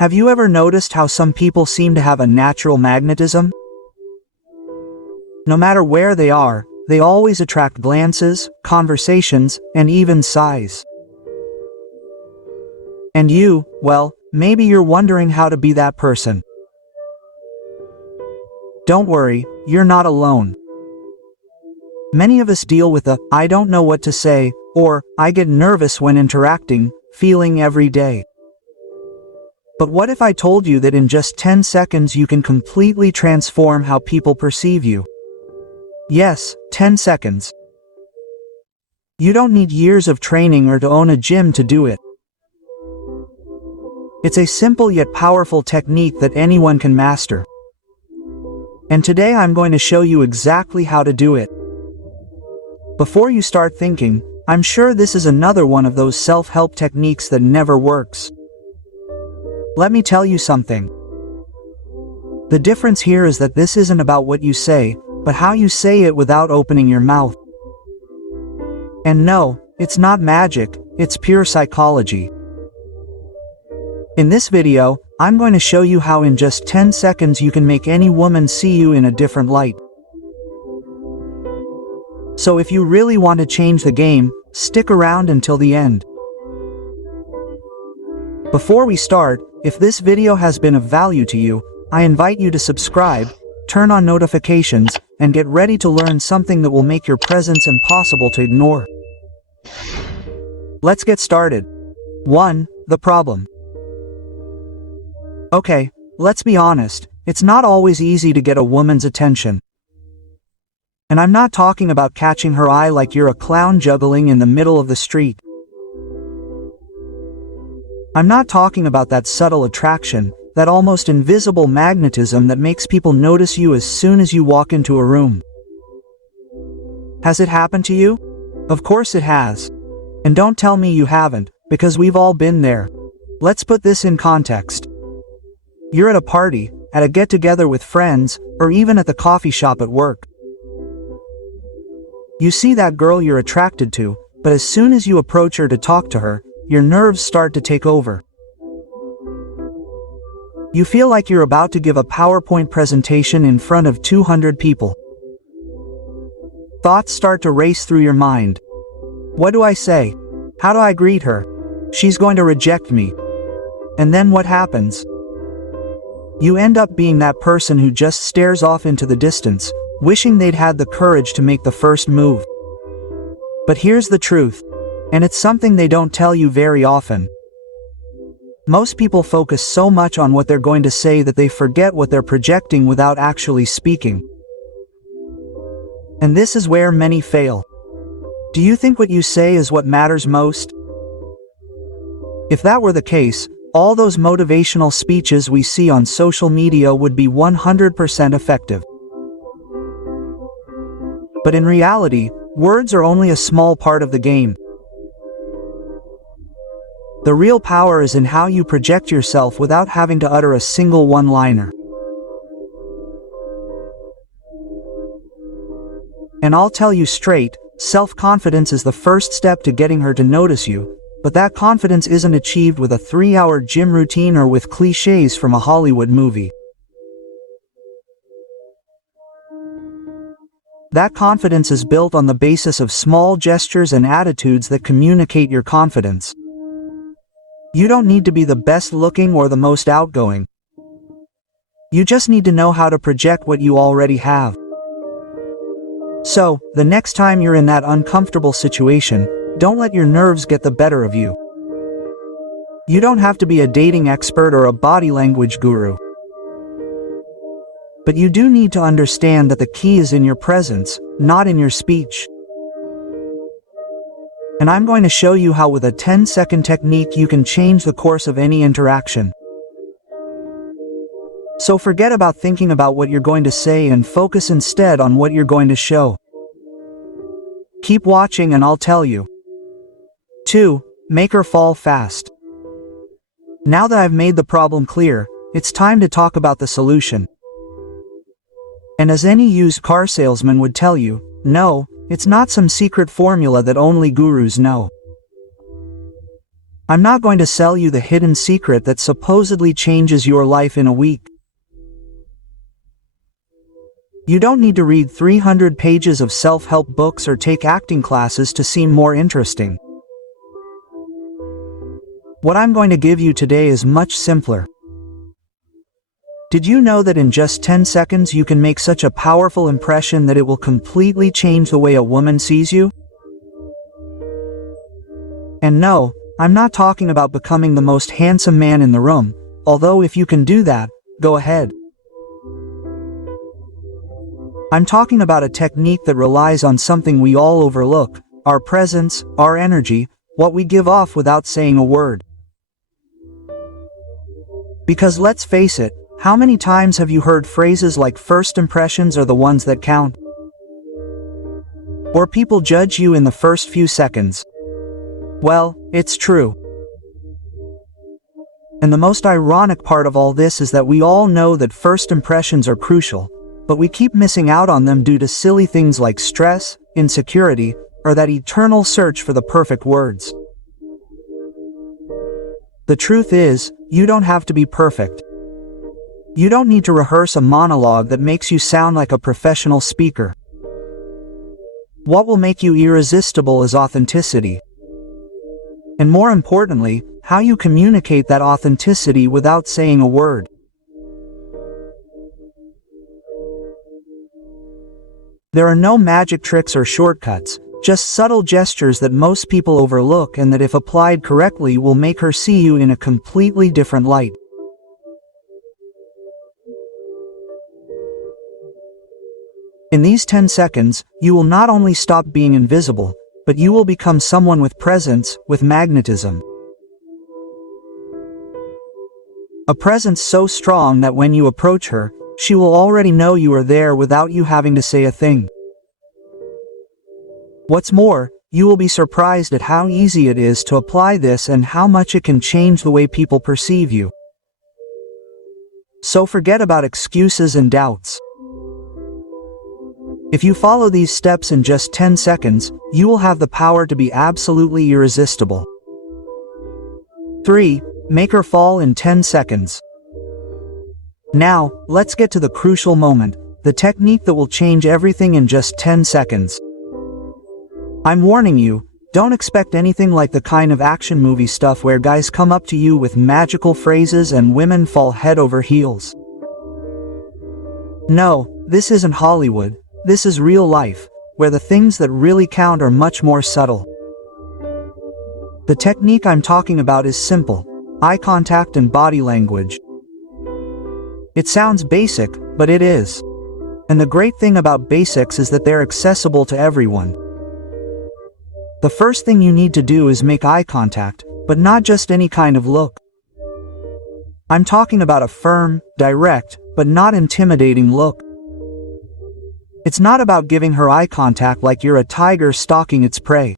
Have you ever noticed how some people seem to have a natural magnetism? No matter where they are, they always attract glances, conversations, and even sighs. And you, well, maybe you're wondering how to be that person. Don't worry, you're not alone. Many of us deal with the "I don't know what to say" or "I get nervous when interacting" feeling every day. But what if I told you that in just 10 seconds you can completely transform how people perceive you? Yes, 10 seconds. You don't need years of training or to own a gym to do it. It's a simple yet powerful technique that anyone can master. And today I'm going to show you exactly how to do it. Before you start thinking, I'm sure this is another one of those self-help techniques that never works. Let me tell you something. The difference here is that this isn't about what you say, but how you say it without opening your mouth. And no, it's not magic, it's pure psychology. In this video, I'm going to show you how in just 10 seconds you can make any woman see you in a different light. So if you really want to change the game, stick around until the end. Before we start, if this video has been of value to you, I invite you to subscribe, turn on notifications, and get ready to learn something that will make your presence impossible to ignore. Let's get started. 1. The problem. Okay, let's be honest, it's not always easy to get a woman's attention. And I'm not talking about catching her eye like you're a clown juggling in the middle of the street. I'm not talking about that subtle attraction, that almost invisible magnetism that makes people notice you as soon as you walk into a room. Has it happened to you? Of course it has. And don't tell me you haven't, because we've all been there. Let's put this in context. You're at a party, at a get-together with friends, or even at the coffee shop at work. You see that girl you're attracted to, but as soon as you approach her to talk to her, your nerves start to take over. You feel like you're about to give a PowerPoint presentation in front of 200 people. Thoughts start to race through your mind. What do I say? How do I greet her? She's going to reject me. And then what happens? You end up being that person who just stares off into the distance, wishing they'd had the courage to make the first move. But here's the truth. And it's something they don't tell you very often. Most people focus so much on what they're going to say that they forget what they're projecting without actually speaking. And this is where many fail. Do you think what you say is what matters most? If that were the case, all those motivational speeches we see on social media would be 100% effective. But in reality, words are only a small part of the game. The real power is in how you project yourself without having to utter a single one-liner. And I'll tell you straight, self-confidence is the first step to getting her to notice you, but that confidence isn't achieved with a 3-hour gym routine or with cliches from a Hollywood movie. That confidence is built on the basis of small gestures and attitudes that communicate your confidence. You don't need to be the best looking or the most outgoing. You just need to know how to project what you already have. So, the next time you're in that uncomfortable situation, don't let your nerves get the better of you. You don't have to be a dating expert or a body language guru. But you do need to understand that the key is in your presence, not in your speech. And I'm going to show you how with a 10-second technique you can change the course of any interaction. So forget about thinking about what you're going to say and focus instead on what you're going to show. Keep watching and I'll tell you. 2. Make her fall fast. Now that I've made the problem clear, it's time to talk about the solution. And as any used car salesman would tell you, no, it's not some secret formula that only gurus know. I'm not going to sell you the hidden secret that supposedly changes your life in a week. You don't need to read 300 pages of self-help books or take acting classes to seem more interesting. What I'm going to give you today is much simpler. Did you know that in just 10 seconds you can make such a powerful impression that it will completely change the way a woman sees you? And no, I'm not talking about becoming the most handsome man in the room, although if you can do that, go ahead. I'm talking about a technique that relies on something we all overlook: our presence, our energy, what we give off without saying a word. Because let's face it, how many times have you heard phrases like first impressions are the ones that count? Or people judge you in the first few seconds. Well, it's true. And the most ironic part of all this is that we all know that first impressions are crucial, but we keep missing out on them due to silly things like stress, insecurity, or that eternal search for the perfect words. The truth is, you don't have to be perfect. You don't need to rehearse a monologue that makes you sound like a professional speaker. What will make you irresistible is authenticity. And more importantly, how you communicate that authenticity without saying a word. There are no magic tricks or shortcuts, just subtle gestures that most people overlook and that if applied correctly will make her see you in a completely different light. In these 10 seconds, you will not only stop being invisible, but you will become someone with presence, with magnetism. A presence so strong that when you approach her, she will already know you are there without you having to say a thing. What's more, you will be surprised at how easy it is to apply this and how much it can change the way people perceive you. So forget about excuses and doubts. If you follow these steps in just 10 seconds, you will have the power to be absolutely irresistible. 3. Make her fall in 10 seconds. Now, let's get to the crucial moment, the technique that will change everything in just 10 seconds. I'm warning you, don't expect anything like the kind of action movie stuff where guys come up to you with magical phrases and women fall head over heels. No, this isn't Hollywood, this is real life, where the things that really count are much more subtle. The technique I'm talking about is simple: eye contact and body language. It sounds basic, but it is. And the great thing about basics is that they're accessible to everyone. The first thing you need to do is make eye contact, but not just any kind of look. I'm talking about a firm, direct, but not intimidating look. It's not about giving her eye contact like you're a tiger stalking its prey.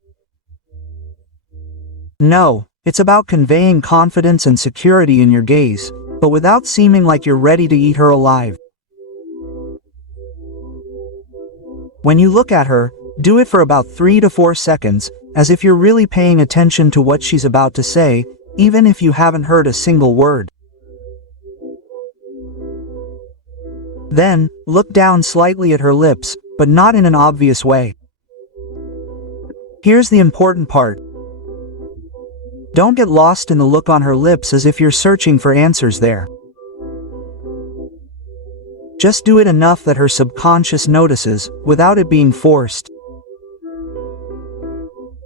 No, it's about conveying confidence and security in your gaze, but without seeming like you're ready to eat her alive. When you look at her, do it for about 3 to 4 seconds, as if you're really paying attention to what she's about to say, even if you haven't heard a single word. Then, look down slightly at her lips, but not in an obvious way. Here's the important part. Don't get lost in the look on her lips as if you're searching for answers there. Just do it enough that her subconscious notices, without it being forced.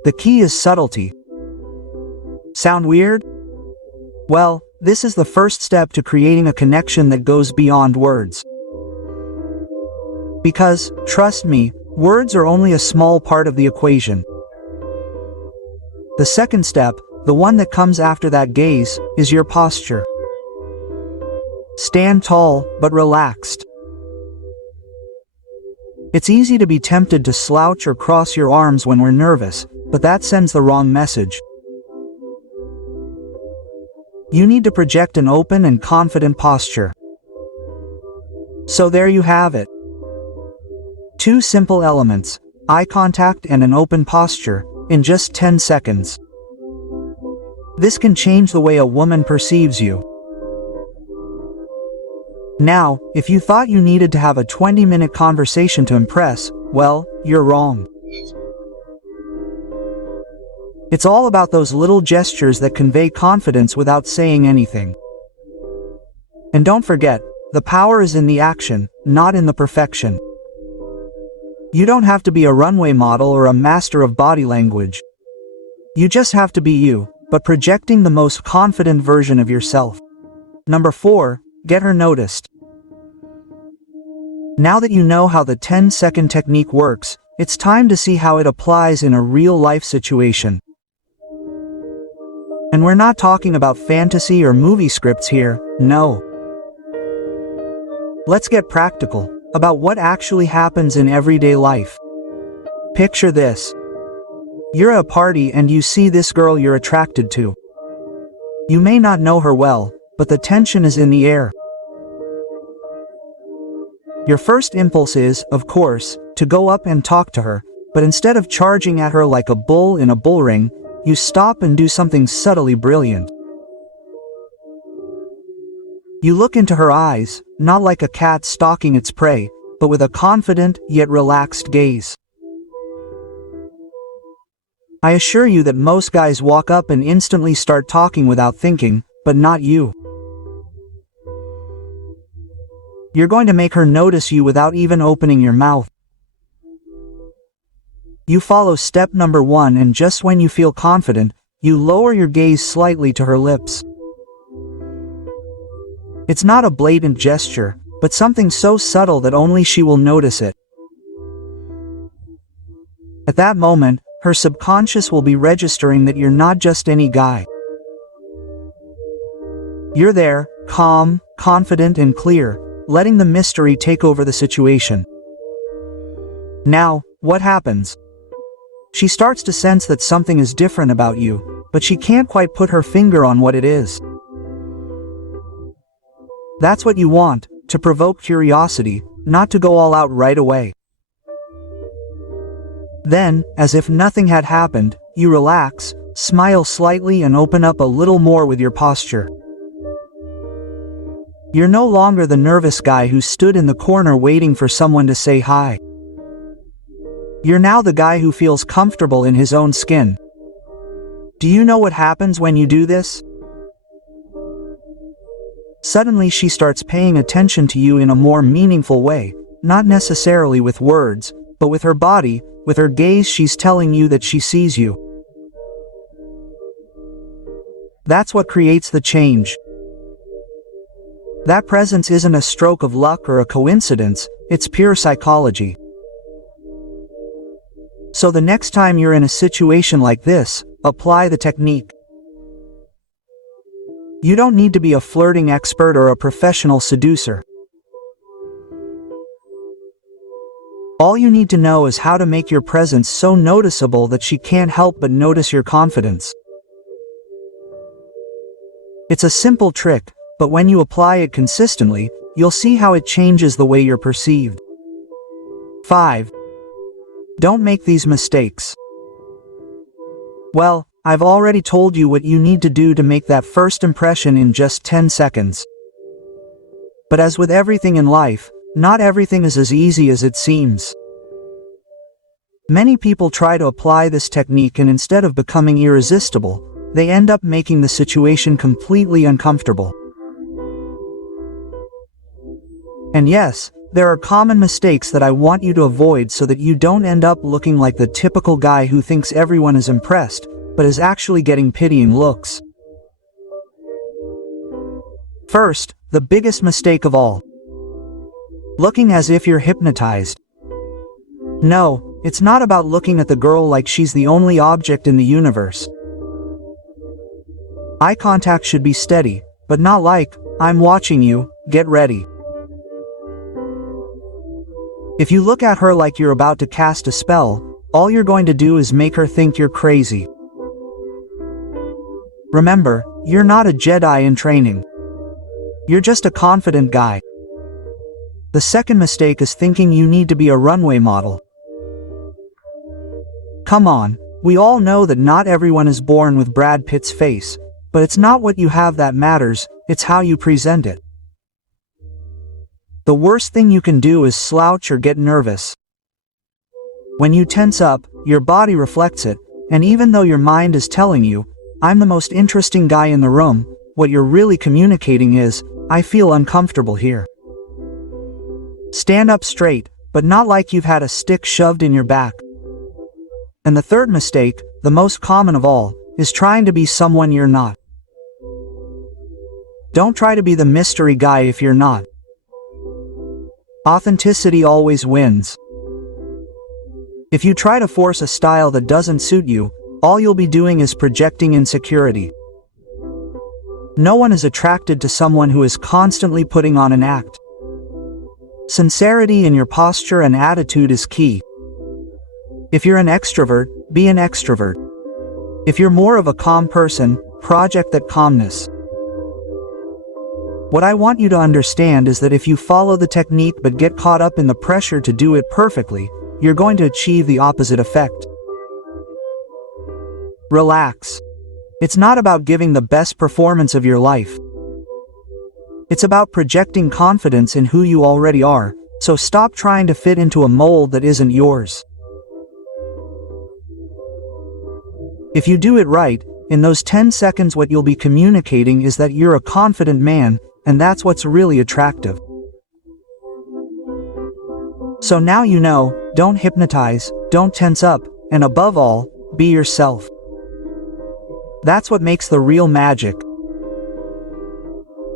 The key is subtlety. Sound weird? Well, this is the first step to creating a connection that goes beyond words. Because, trust me, words are only a small part of the equation. The second step, the one that comes after that gaze, is your posture. Stand tall, but relaxed. It's easy to be tempted to slouch or cross your arms when we're nervous, but that sends the wrong message. You need to project an open and confident posture. So there you have it. 2 simple elements, eye contact and an open posture, in just 10 seconds. This can change the way a woman perceives you. Now, if you thought you needed to have a 20-minute conversation to impress, well, you're wrong. It's all about those little gestures that convey confidence without saying anything. And don't forget, the power is in the action, not in the perfection. You don't have to be a runway model or a master of body language. You just have to be you, but projecting the most confident version of yourself. Number 4, get her noticed. Now that you know how the 10-second technique works, it's time to see how it applies in a real-life situation. And we're not talking about fantasy or movie scripts here, no. Let's get practical, about what actually happens in everyday life. Picture this. You're at a party and you see this girl you're attracted to. You may not know her well, but the tension is in the air. Your first impulse is, of course, to go up and talk to her, but instead of charging at her like a bull in a bull ring, you stop and do something subtly brilliant. You look into her eyes, not like a cat stalking its prey, but with a confident yet relaxed gaze. I assure you that most guys walk up and instantly start talking without thinking, but not you. You're going to make her notice you without even opening your mouth. You follow step number 1, and just when you feel confident, you lower your gaze slightly to her lips. It's not a blatant gesture, but something so subtle that only she will notice it. At that moment, her subconscious will be registering that you're not just any guy. You're there, calm, confident and clear, letting the mystery take over the situation. Now, what happens? She starts to sense that something is different about you, but she can't quite put her finger on what it is. That's what you want, to provoke curiosity, not to go all out right away. Then, as if nothing had happened, you relax, smile slightly and open up a little more with your posture. You're no longer the nervous guy who stood in the corner waiting for someone to say hi. You're now the guy who feels comfortable in his own skin. Do you know what happens when you do this? Suddenly she starts paying attention to you in a more meaningful way, not necessarily with words, but with her body, with her gaze. She's telling you that she sees you. That's what creates the change. That presence isn't a stroke of luck or a coincidence, it's pure psychology. So the next time you're in a situation like this, apply the technique. You don't need to be a flirting expert or a professional seducer. All you need to know is how to make your presence so noticeable that she can't help but notice your confidence. It's a simple trick, but when you apply it consistently, you'll see how it changes the way you're perceived. 5. Don't make these mistakes. Well, I've already told you what you need to do to make that first impression in just 10 seconds. But as with everything in life, not everything is as easy as it seems. Many people try to apply this technique and instead of becoming irresistible, they end up making the situation completely uncomfortable. And yes, there are common mistakes that I want you to avoid so that you don't end up looking like the typical guy who thinks everyone is impressed, but is actually getting pitying looks. First, the biggest mistake of all. Looking as if you're hypnotized. No, it's not about looking at the girl like she's the only object in the universe. Eye contact should be steady, but not like, I'm watching you, get ready. If you look at her like you're about to cast a spell, all you're going to do is make her think you're crazy. Remember, you're not a Jedi in training. You're just a confident guy. The second mistake is thinking you need to be a runway model. Come on, we all know that not everyone is born with Brad Pitt's face, But it's not what you have that matters, it's how you present it. The worst thing you can do is slouch or get nervous. When you tense up, your body reflects it, and even though your mind is telling you, "I'm the most interesting guy in the room," what you're really communicating is, "I feel uncomfortable here." Stand up straight, but not like you've had a stick shoved in your back. And the third mistake, the most common of all, is trying to be someone you're not. Don't try to be the mystery guy if you're not. Authenticity always wins. If you try to force a style that doesn't suit you, all you'll be doing is projecting insecurity. No one is attracted to someone who is constantly putting on an act. Sincerity in your posture and attitude is key. If you're an extrovert, be an extrovert. If you're more of a calm person, project that calmness. What I want you to understand is that if you follow the technique but get caught up in the pressure to do it perfectly, you're going to achieve the opposite effect. Relax. It's not about giving the best performance of your life. It's about projecting confidence in who you already are, so stop trying to fit into a mold that isn't yours. If you do it right, in those 10 seconds what you'll be communicating is that you're a confident man, and that's what's really attractive. So now you know, don't hypnotize, don't tense up, and above all, be yourself. That's what makes the real magic.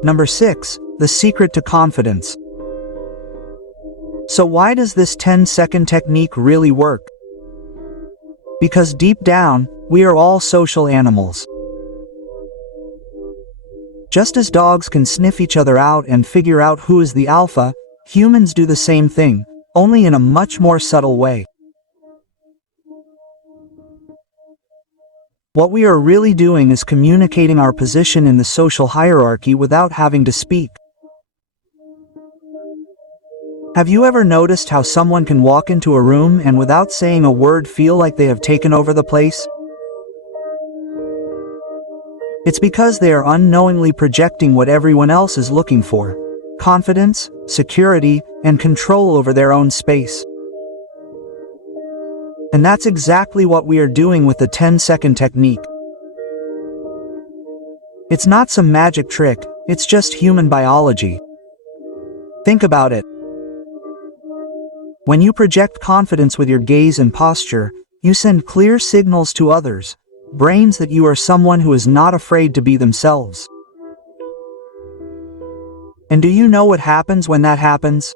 Number 6, the secret to confidence. So why does this 10-second technique really work? Because deep down, we are all social animals. Just as dogs can sniff each other out and figure out who is the alpha, humans do the same thing, only in a much more subtle way. What we are really doing is communicating our position in the social hierarchy without having to speak. Have you ever noticed how someone can walk into a room and without saying a word feel like they have taken over the place? It's because they are unknowingly projecting what everyone else is looking for: confidence, security, and control over their own space. And that's exactly what we are doing with the 10-second technique. It's not some magic trick, it's just human biology. Think about it. When you project confidence with your gaze and posture, you send clear signals to others, brains, that you are someone who is not afraid to be themselves. And do you know what happens when that happens?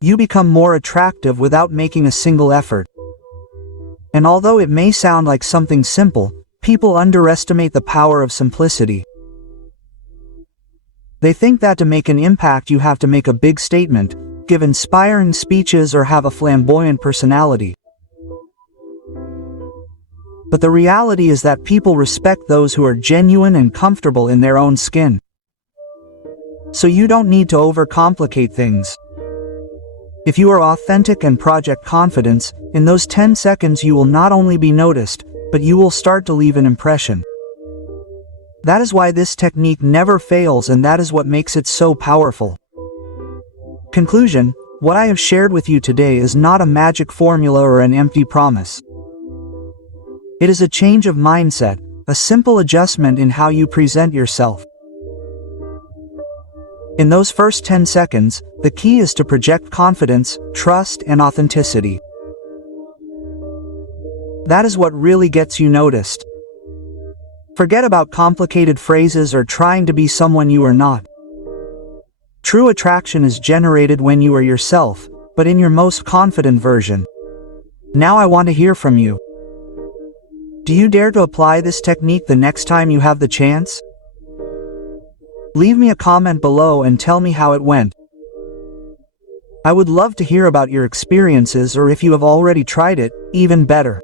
You become more attractive without making a single effort. And although it may sound like something simple, people underestimate the power of simplicity. They think that to make an impact you have to make a big statement, give inspiring speeches, or have a flamboyant personality. But the reality is that people respect those who are genuine and comfortable in their own skin. So you don't need to overcomplicate things. If you are authentic and project confidence, in those 10 seconds you will not only be noticed, but you will start to leave an impression. That is why this technique never fails, and that is what makes it so powerful. Conclusion: what I have shared with you today is not a magic formula or an empty promise. It is a change of mindset, a simple adjustment in how you present yourself. In those first 10 seconds, the key is to project confidence, trust, and authenticity. That is what really gets you noticed. Forget about complicated phrases or trying to be someone you are not. True attraction is generated when you are yourself, but in your most confident version. Now I want to hear from you. Do you dare to apply this technique the next time you have the chance? Leave me a comment below and tell me how it went. I would love to hear about your experiences, or if you have already tried it, even better.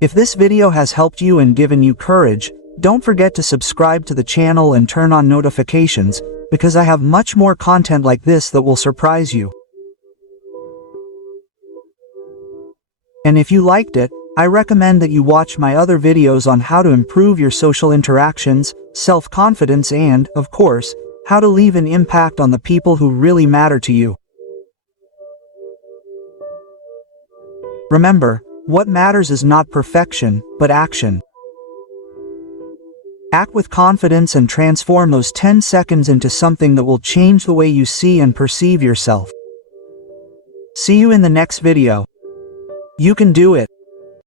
If this video has helped you and given you courage, don't forget to subscribe to the channel and turn on notifications, because I have much more content like this that will surprise you. And if you liked it, I recommend that you watch my other videos on how to improve your social interactions, self-confidence and, of course, how to leave an impact on the people who really matter to you. Remember, what matters is not perfection, but action. Act with confidence and transform those 10 seconds into something that will change the way you see and perceive yourself. See you in the next video. You can do it.